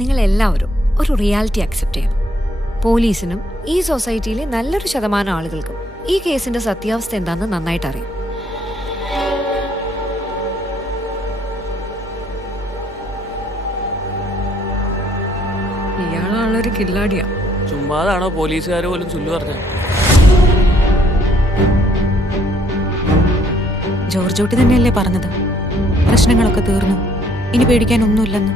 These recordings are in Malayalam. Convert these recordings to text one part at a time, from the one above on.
നിങ്ങൾ എല്ലാവരും ഒരു റിയാലിറ്റി അക്സെപ്റ്റ് ചെയ്യണം. പോലീസിനും ഈ സൊസൈറ്റിയിലെ നല്ലൊരു ശതമാനം ആളുകൾക്കും ഈ കേസിന്റെ സത്യാവസ്ഥ എന്താണെന്ന് നന്നായിട്ട് അറിയാം. ഇയാളാളൊരു കില്ലാടിയാ. ചുമ്മാതാണോ പോലീസുകാർ പോലും ചൊല്ലു പറഞ്ഞത്? ജോർജോട്ടി തന്നെയല്ലേ പറഞ്ഞത് പ്രശ്നങ്ങളൊക്കെ തീർന്നു, ഇനി പേടിക്കാനൊന്നുമില്ലെന്ന്.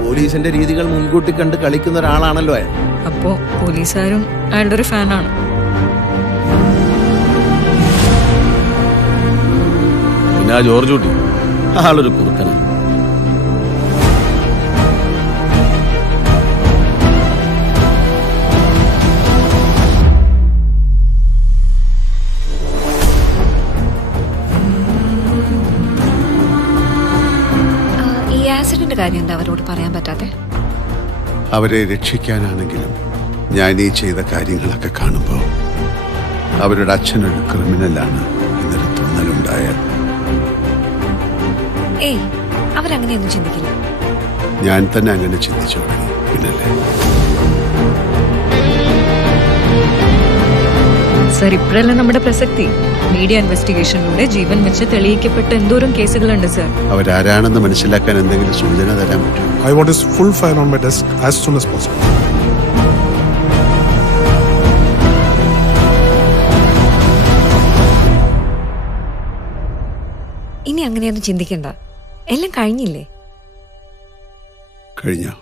പോലീസിന്റെ രീതികൾ മുൻകൂട്ടി കണ്ട് കളിക്കുന്ന ഒരാളാണല്ലോ അയാൾ. അപ്പോ പോലീസുകാരും അയാളുടെ ഒരു ഫാനാണ്. പിന്നെ ആ ജോർജ് കുട്ടി ആളൊരു കുറുക്കനാണ്. ഈ ആക്സിഡന്റ് കാര്യം എന്താ അവരോട് പറയാൻ പറ്റാത്തെ? അവരെ രക്ഷിക്കാനാണെങ്കിലും ഞാൻ ഈ ചെയ്ത കാര്യങ്ങളൊക്കെ കാണുമ്പോൾ അവരുടെ അച്ഛനൊരു ക്രിമിനലാണ് എന്നൊരു തോന്നലുണ്ടായാൽ ഏയ്, അവരങ്ങനെയൊന്നും ചിന്തിക്കില്ല. ഞാൻ തന്നെ അങ്ങനെ ചിന്തിച്ചു തുടങ്ങി. പിന്നല്ലേ സർ, ഇപ്പോഴല്ലേ നമ്മുടെ പ്രസക്തി. മീഡിയ ഇൻവെസ്റ്റിഗേഷനിലൂടെ ജീവൻ വെച്ച് തെളിയിക്കപ്പെട്ട എന്തോരം കേസുകളുണ്ട് സർ. അവരാരാണെന്ന് മനസ്സിലാക്കാൻ എന്തെങ്കിലും സൂചന തരാൻ പറ്റും? I want his full file on my desk as soon as possible. ഇനി അങ്ങനെയൊന്നും ചിന്തിക്കണ്ട, എല്ലാം കഴിഞ്ഞില്ലേ? കഴിഞ്ഞോ?